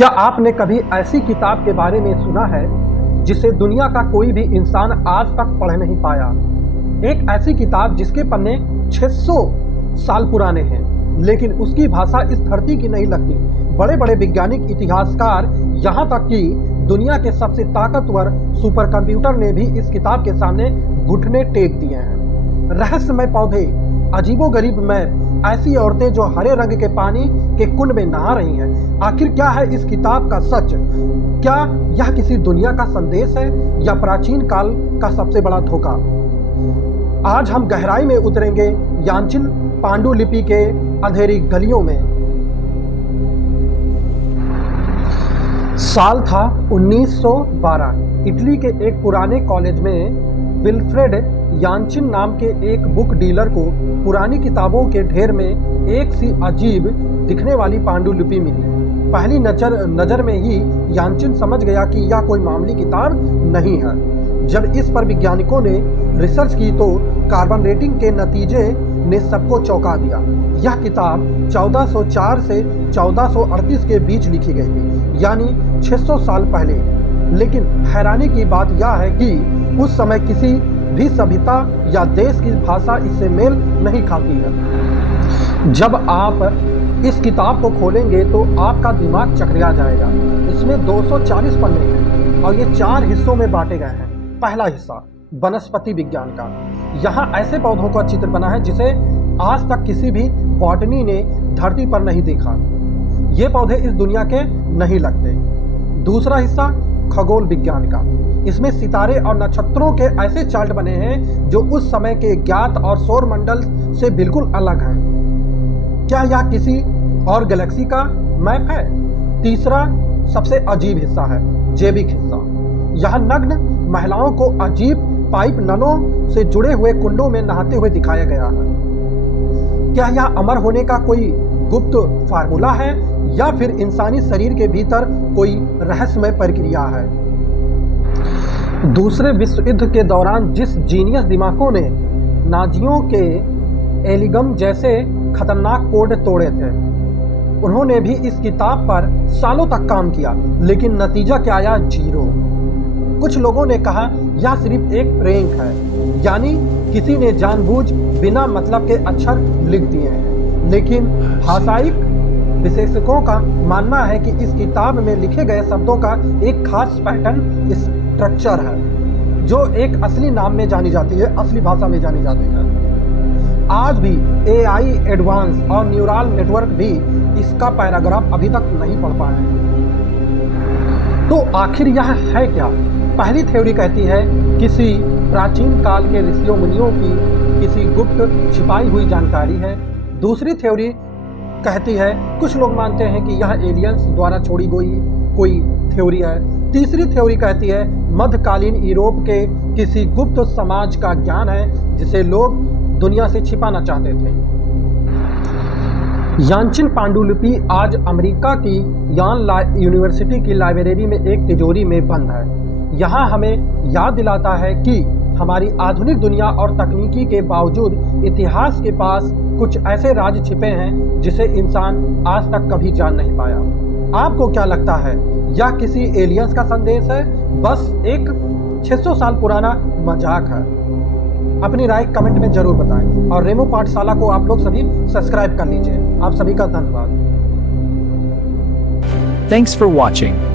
क्या आपने कभी ऐसी किताब के बारे में सुना है जिसे दुनिया का कोई भी इंसान आज तक पढ़ नहीं पाया? एक ऐसी किताब जिसके पन्ने 600 साल पुराने हैं, लेकिन उसकी भाषा इस धरती की नहीं लगती। बड़े बड़े वैज्ञानिक, इतिहासकार, यहाँ तक कि दुनिया के सबसे ताकतवर सुपर कंप्यूटर ने भी इस किताब के सामने घुटने टेक दिए हैं। रहस्यमय पौधे, अजीबोगरीब मैप, ऐसी औरतें जो हरे रंग के पानी के कुंड में नहा रही हैं। आखिर क्या है इस किताब का सच? क्या यह किसी दुनिया का संदेश है या प्राचीन काल का सबसे बड़ा धोखा? आज हम गहराई में उतरेंगे यानचिन पांडुलिपि के अंधेरी गलियों में। साल था 1912। इटली के एक पुराने कॉलेज में विल्फ्रेड यानचिन नाम के एक बुक डीलर को पुरानी किताबों के ढेर में एक सी अजीब दिखने वाली पांडुलिपि मिली। पहली नज़र में ही यानचिन समझ गया कि यह कोई मामूली किताब नहीं है। जब इस पर वैज्ञानिकों ने रिसर्च की तो कार्बन डेटिंग के नतीजे ने सबको चौंका दिया। यह किताब 1404 से 1438 के बीच लिखी गई थी, यानी 600 साल पहले। लेकिन हैरानी की बात यह है कि उस समय किसी भी सभ्यता या देश की भाषा इससे मेल नहीं खाती है। जब आप इस किताब को खोलेंगे तो आपका दिमाग चकरा जाएगा। इसमें 240 पन्ने हैं और ये 4 हिस्सों में बांटे गए हैं। पहला हिस्सा वनस्पति विज्ञान का। यहाँ ऐसे पौधों का चित्र बना है जिसे आज तक किसी भी बॉटनी ने धरती पर नहीं देखा। ये पौधे इस दुनिया के नहीं लगते। दूसरा हिस्सा खगोल विज्ञान का। इसमें सितारे और नक्षत्रों के ऐसे चार्ट बने हैं जो उस समय के ज्ञात और सौर मंडल से बिल्कुल अलग हैं। क्या यह किसी और गैलेक्सी का मैप है? तीसरा सबसे अजीब हिस्सा है जैविक हिस्सा। यह नग्न महिलाओं को अजीब पाइप नलों से जुड़े हुए कुंडों में नहाते हुए दिखाया गया है। क्या यह अमर होने का कोई गुप्त फार्मूला है या फिर इंसानी शरीर के भीतर कोई रहस्यमय प्रक्रिया है? दूसरे विश्व युद्ध के दौरान जिस जीनियस दिमागों ने नाजियों के एलिगम जैसे खतरनाक कोड तोड़े थे, उन्होंने भी इस किताब पर सालों तक काम किया, लेकिन नतीजा क्या आया? 0। कुछ लोगों ने कहा यह सिर्फ एक प्रैंक है, यानी किसी ने जानबूझ बिना मतलब के अक्षर लिख दिए हैं। लेकिन भाषाई विशेषज्ञों का मानना है कि इस किताब में लिखे गए शब्दों का एक खास पैटर्न स्ट्रक्चर है जो एक असली नाम में जानी जाती है, असली भाषा में जानी जाती है। आज भी AI एडवांस और न्यूरल नेटवर्क भी इसका पैराग्राफ अभी तक नहीं पढ़ पाए हैं। तो आखिर यह है क्या? पहली थ्योरी कहती है किसी प्राचीन काल के ऋषियों मुनियों की किसी गुप्त छिपाई हुई जानकारी है। दूसरी थ्योरी कहती है, कुछ लोग मानते हैं कि यह एलियंस द्वारा छोड़ी गई कोई थ्योरी है। तीसरी थ्योरी कहती है मध्यकालीन यूरोप के किसी गुप्त समाज का ज्ञान है जिसे लोग दुनिया से छिपाना चाहते थे। यानचिन पांडुलिपि आज अमेरिका की यान यूनिवर्सिटी की लाइब्रेरी में एक तिजोरी में बंद है। यहाँ हमें याद दिलाता है कि हमारी आधुनिक दुनिया और तकनीकी के बावजूद इतिहास के पास कुछ ऐसे राज छिपे हैं जिसे इंसान आज तक कभी जान नहीं पाया। आपको क्या लगता है, यह किसी एलियंस का संदेश है, बस एक 600 साल पुराना मजाक है? अपनी राय कमेंट में जरूर बताएं और रेमो पाठशाला को आप लोग सभी सब्सक्राइब कर लीजिए। आप सभी का धन्यवाद। Thanks for watching.